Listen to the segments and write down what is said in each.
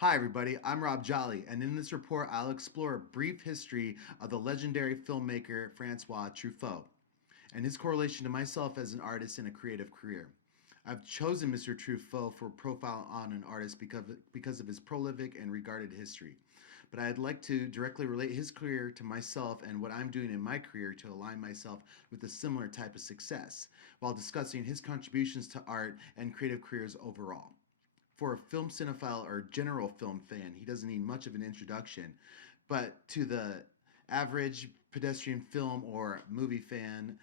Hi, everybody. I'm Rob Jollie, and in this report, I'll explore a brief history of the legendary filmmaker Francois Truffaut and his correlation to myself as an artist in a creative career. I've chosen Mr. Truffaut for a profile on an artist because of his prolific and regarded history. But I'd like to directly relate his career to myself and what I'm doing in my career to align myself with a similar type of success, while discussing his contributions to art and creative careers overall. For a film cinephile or general film fan, he doesn't need much of an introduction. But to the average pedestrian film or movie fan,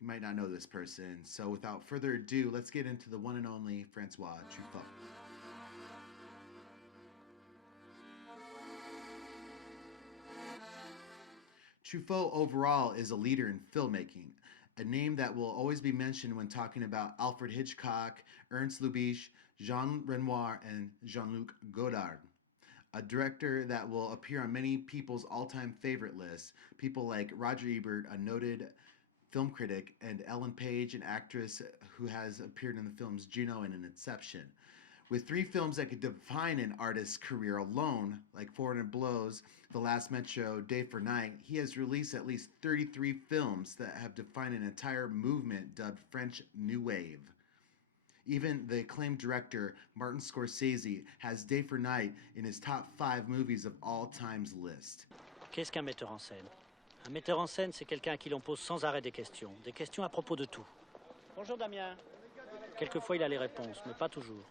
you might not know this person. So without further ado, let's get into the one and only Francois Truffaut. Truffaut overall is a leader in filmmaking, a name that will always be mentioned when talking about Alfred Hitchcock, Ernst Lubitsch, Jean Renoir, and Jean-Luc Godard. A director that will appear on many people's all-time favorite lists, people like Roger Ebert, a noted film critic, and Ellen Page, an actress who has appeared in the films Juno and Inception. With three films that could define an artist's career alone, like 400 Blows, The Last Metro, Day for Night, he has released at least 33 films that have defined an entire movement dubbed French New Wave. Even the acclaimed director Martin Scorsese has Day for Night in his top 5 movies of all times list. Qu'est-ce qu'un metteur en scène? Un metteur en scène, c'est quelqu'un à qui l'on pose sans arrêt des questions à propos de tout. Bonjour Damien. Quelquefois il a les réponses, mais pas toujours.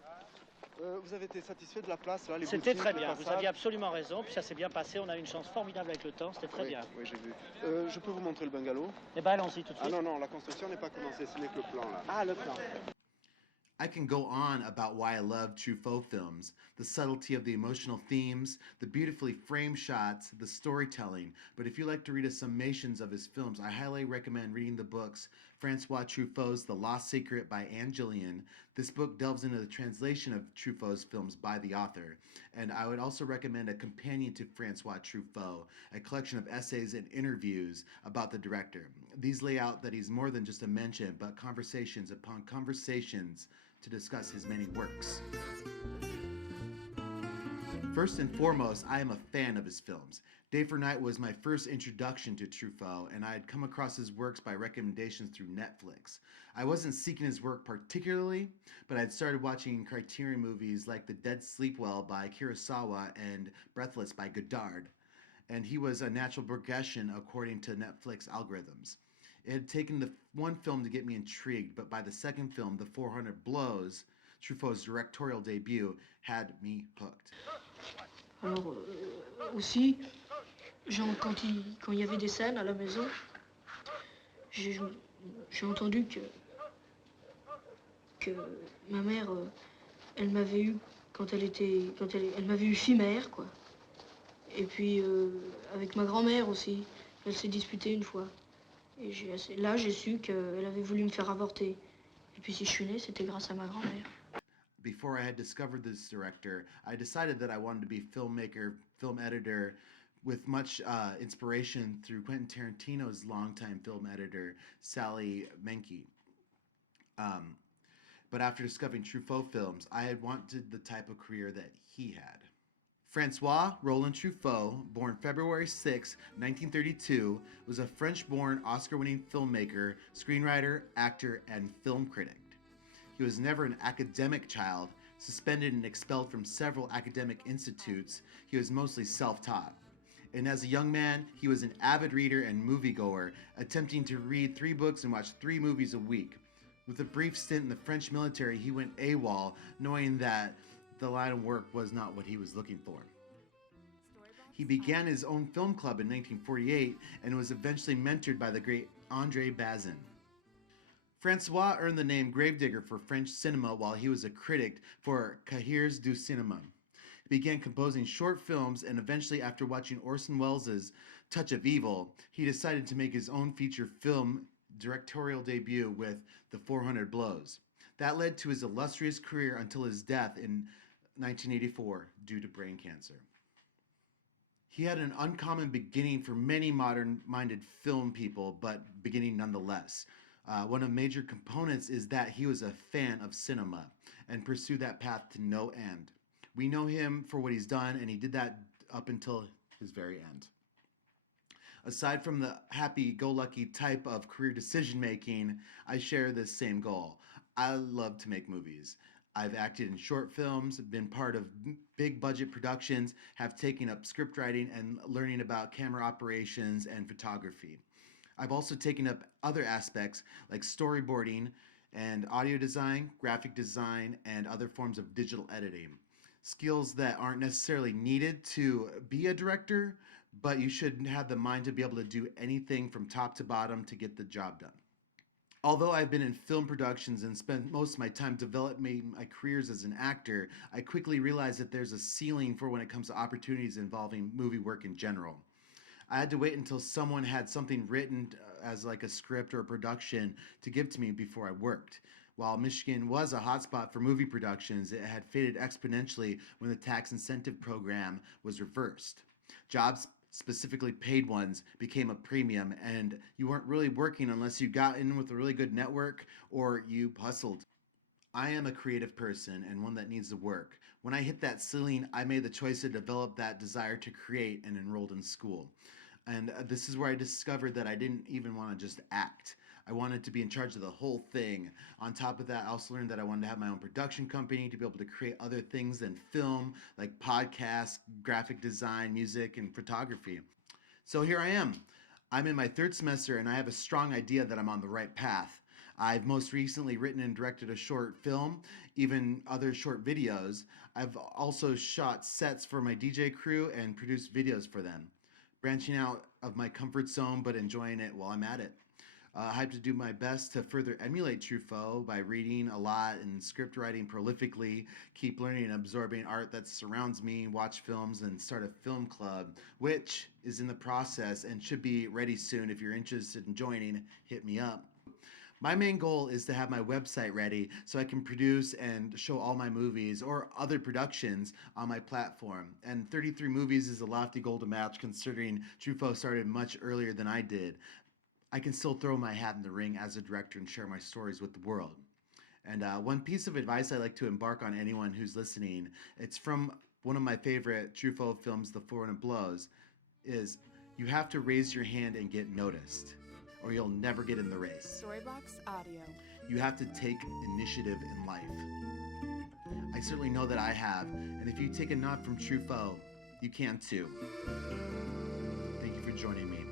Vous avez été satisfait de la place là, les C'était boutiques, très les bien, vous façades? aviez absolument raison, puis ça s'est bien passé, on a eu une chance formidable avec le temps, c'était très Oui, bien. oui, j'ai vu. Je peux vous montrer le bungalow? Eh ben allons-y tout de Ah suite. non, non, la construction n'est pas commencée, ce n'est que le plan là. Ah, le plan. I can go on about why I love Truffaut films, the subtlety of the emotional themes, the beautifully framed shots, the storytelling, but if you like to read a summations of his films, I highly recommend reading the books Francois Truffaut's The Lost Secret by Anne Gillian. This book delves into the translation of Truffaut's films by the author, and I would also recommend a companion to Francois Truffaut, a collection of essays and interviews about the director. These lay out that he's more than just a mention, but conversations upon conversations to discuss his many works. First and foremost, I am a fan of his films. Day for Night was my first introduction to Truffaut, and I had come across his works by recommendations through Netflix. I wasn't seeking his work particularly, but I'd started watching Criterion movies like The Dead Sleep Well by Kurosawa and Breathless by Godard, and he was a natural progression according to Netflix algorithms. It had taken the one film to get me intrigued, but by the second film, The 400 Blows, Truffaut's directorial debut, had me hooked. Alors, aussi, genre, quand il y avait des scènes à la maison, j'ai j'ai entendu que ma mère, elle m'avait eu elle m'avait eu fille-mère, quoi. Et puis, avec ma grand-mère aussi, elle s'est disputée une fois. Et là, j'ai su qu'elle avait voulu me faire avorter. Et puis, si je suis née, c'était grâce à ma grand-mère. Before I had discovered this director, I decided that I wanted to be a filmmaker, film editor, with much inspiration through Quentin Tarantino's longtime film editor, Sally Menke. But after discovering Truffaut films, I had wanted the type of career that he had. Francois Roland Truffaut, born February 6, 1932, was a French-born Oscar-winning filmmaker, screenwriter, actor, and film critic. He was never an academic child. Suspended and expelled from several academic institutes, he was mostly self-taught. And as a young man, he was an avid reader and moviegoer, attempting to read 3 books and watch 3 movies a week. With a brief stint in the French military, he went AWOL, knowing that the line of work was not what he was looking for. He began his own film club in 1948 and was eventually mentored by the great André Bazin. Francois earned the name Gravedigger for French cinema while he was a critic for Cahiers du Cinéma. He began composing short films, and eventually, after watching Orson Welles' Touch of Evil, he decided to make his own feature film directorial debut with The 400 Blows. That led to his illustrious career until his death in 1984 due to brain cancer. He had an uncommon beginning for many modern-minded film people, but beginning nonetheless. One of major components is that he was a fan of cinema and pursued that path to no end. We know him for what he's done, and he did that up until his very end. Aside from the happy-go-lucky type of career decision-making, I share this same goal. I love to make movies. I've acted in short films, been part of big-budget productions, have taken up script writing and learning about camera operations and photography. I've also taken up other aspects like storyboarding and audio design, graphic design, and other forms of digital editing. Skills that aren't necessarily needed to be a director, but you should have the mind to be able to do anything from top to bottom to get the job done. Although I've been in film productions and spent most of my time developing my careers as an actor, I quickly realized that there's a ceiling for when it comes to opportunities involving movie work in general. I had to wait until someone had something written as like a script or a production to give to me before I worked. While Michigan was a hotspot for movie productions, it had faded exponentially when the tax incentive program was reversed. Jobs, specifically paid ones, became a premium, and you weren't really working unless you got in with a really good network or you hustled. I am a creative person and one that needs to work. When I hit that ceiling, I made the choice to develop that desire to create and enrolled in school. And this is where I discovered that I didn't even want to just act. I wanted to be in charge of the whole thing. On top of that, I also learned that I wanted to have my own production company to be able to create other things than film, like podcasts, graphic design, music, and photography. So here I am. I'm in my third semester and I have a strong idea that I'm on the right path. I've most recently written and directed a short film, even other short videos. I've also shot sets for my DJ crew and produced videos for them. Branching out of my comfort zone, but enjoying it while I'm at it. I have to do my best to further emulate Truffaut by reading a lot and script writing prolifically, keep learning and absorbing art that surrounds me, watch films, and start a film club, which is in the process and should be ready soon. If you're interested in joining, hit me up. My main goal is to have my website ready so I can produce and show all my movies or other productions on my platform. And 33 movies is a lofty goal to match considering Truffaut started much earlier than I did. I can still throw my hat in the ring as a director and share my stories with the world. And one piece of advice I like to embark on anyone who's listening, it's from one of my favorite Truffaut films, The Four and It Blows, is you have to raise your hand and get noticed, or you'll never get in the race. Storybox Audio. You have to take initiative in life. I certainly know that I have, and if you take a nod from Truffaut, you can too. Thank you for joining me.